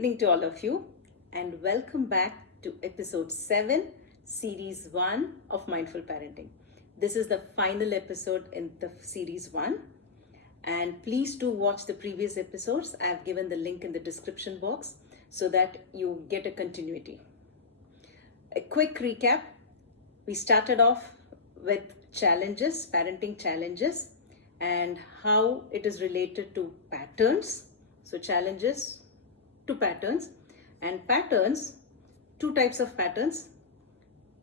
evening to all of you, and welcome back to episode 7, series 1 of Mindful Parenting. This is the final episode in the series 1, and please do watch the previous episodes. I have given the link in the description box so that you get a continuity. A quick recap. We started off with challenges, parenting challenges, and how it is related to patterns. So challenges to patterns, and patterns, two types of patterns,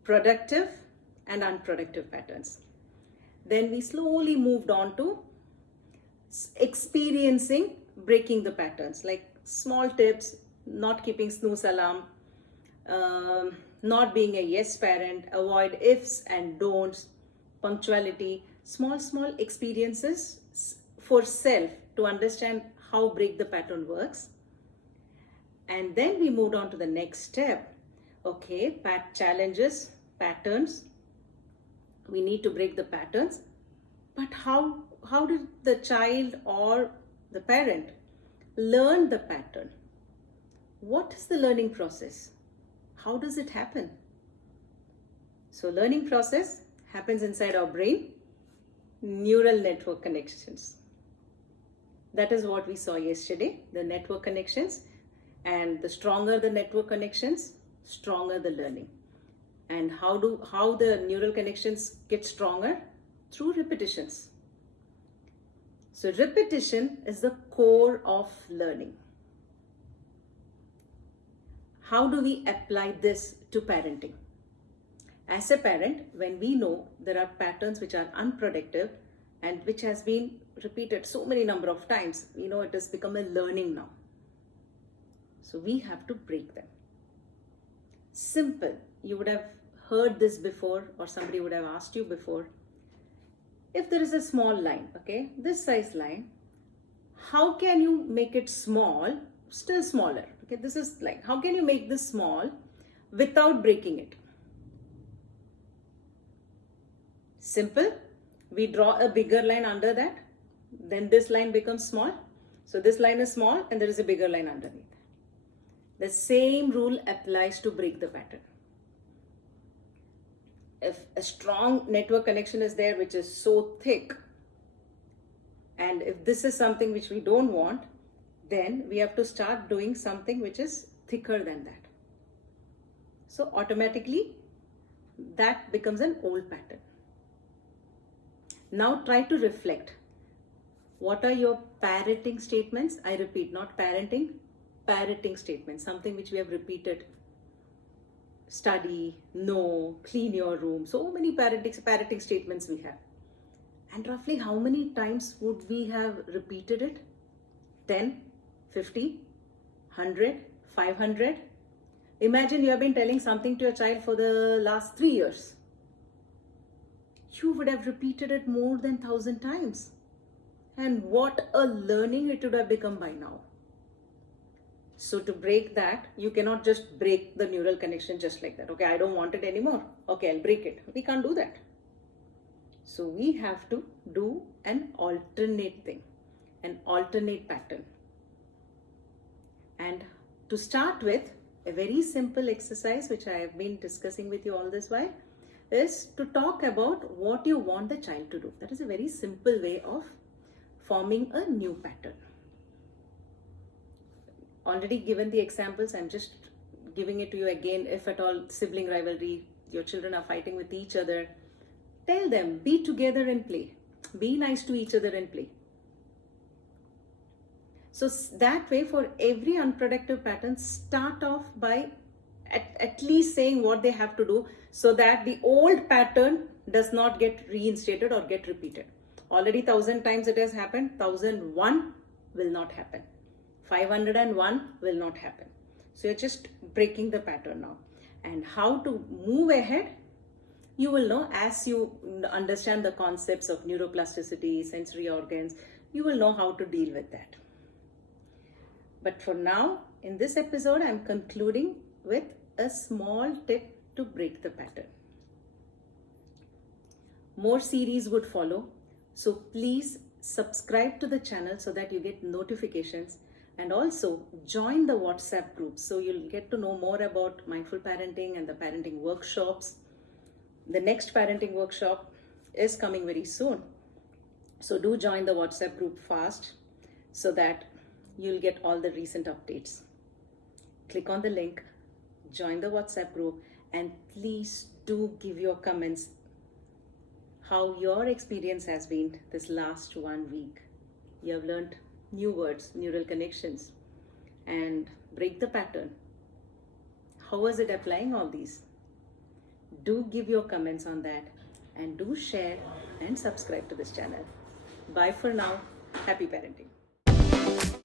productive and unproductive patterns. Then we slowly moved on to experiencing breaking the patterns, like small tips, not keeping snooze alarm, not being a yes parent, avoid ifs and don'ts, punctuality, small experiences for self to understand how break the pattern works. And then we moved on to the next step. Okay, challenges, patterns. We need to break the patterns. But how did the child or the parent learn the pattern? What is the learning process? How does it happen? So learning process happens inside our brain, neural network connections. That is what we saw yesterday, the network connections. And the stronger the network connections, stronger the learning. And how the neural connections get stronger? Through repetitions. So repetition is the core of learning. How do we apply this to parenting? As a parent, when we know there are patterns which are unproductive and which has been repeated so many number of times, we know it has become a learning now. So we have to break them. Simple. You would have heard this before, or somebody would have asked you before. If there is a small line, okay, this size line, how can you make it small, still smaller? Okay, this is like, how can you make this small without breaking it? Simple. We draw a bigger line under that, then this line becomes small. So this line is small and there is a bigger line underneath. The same rule applies to break the pattern. If a strong network connection is there, which is so thick, and if this is something which we don't want, then we have to start doing something which is thicker than that. So automatically, that becomes an old pattern. Now try to reflect. What are your parroting statements? I repeat, not parenting. Parroting statements, something which we have repeated. Study, no, clean your room. So many parroting statements we have. And roughly how many times would we have repeated it? 10, 50, 100, 500? Imagine you have been telling something to your child for the last 3 years. You would have repeated it more than 1,000 times. And what a learning it would have become by now. So to break that, you cannot just break the neural connection just like that. Okay, I don't want it anymore. Okay, I'll break it. We can't do that. So we have to do an alternate thing, an alternate pattern. And to start with, a very simple exercise which I have been discussing with you all this while is to talk about what you want the child to do. That is a very simple way of forming a new pattern. Already given the examples, I'm just giving it to you again. If at all sibling rivalry, your children are fighting with each other, tell them, be together and play. Be nice to each other and play. So that way, for every unproductive pattern, start off by at least saying what they have to do so that the old pattern does not get reinstated or get repeated. Already 1,000 times it has happened, 1,001 will not happen. 501 will not happen. So you're just breaking the pattern now. And how to move ahead, you will know as you understand the concepts of neuroplasticity, sensory organs, you will know how to deal with that. But for now, in this episode, I'm concluding with a small tip to break the pattern. More series would follow. So please subscribe to the channel so that you get notifications And also join the WhatsApp group so you'll get to know more about mindful parenting and the parenting workshops. The next parenting workshop is coming very soon. So do join the WhatsApp group fast so that you'll get all the recent updates. Click on the link, join the WhatsApp group, and please do give your comments how your experience has been this last 1 week. You have learned new words, neural connections, and break the pattern. How was it applying all these? Do give your comments on that, and do share and subscribe to this channel. Bye for now. Happy parenting.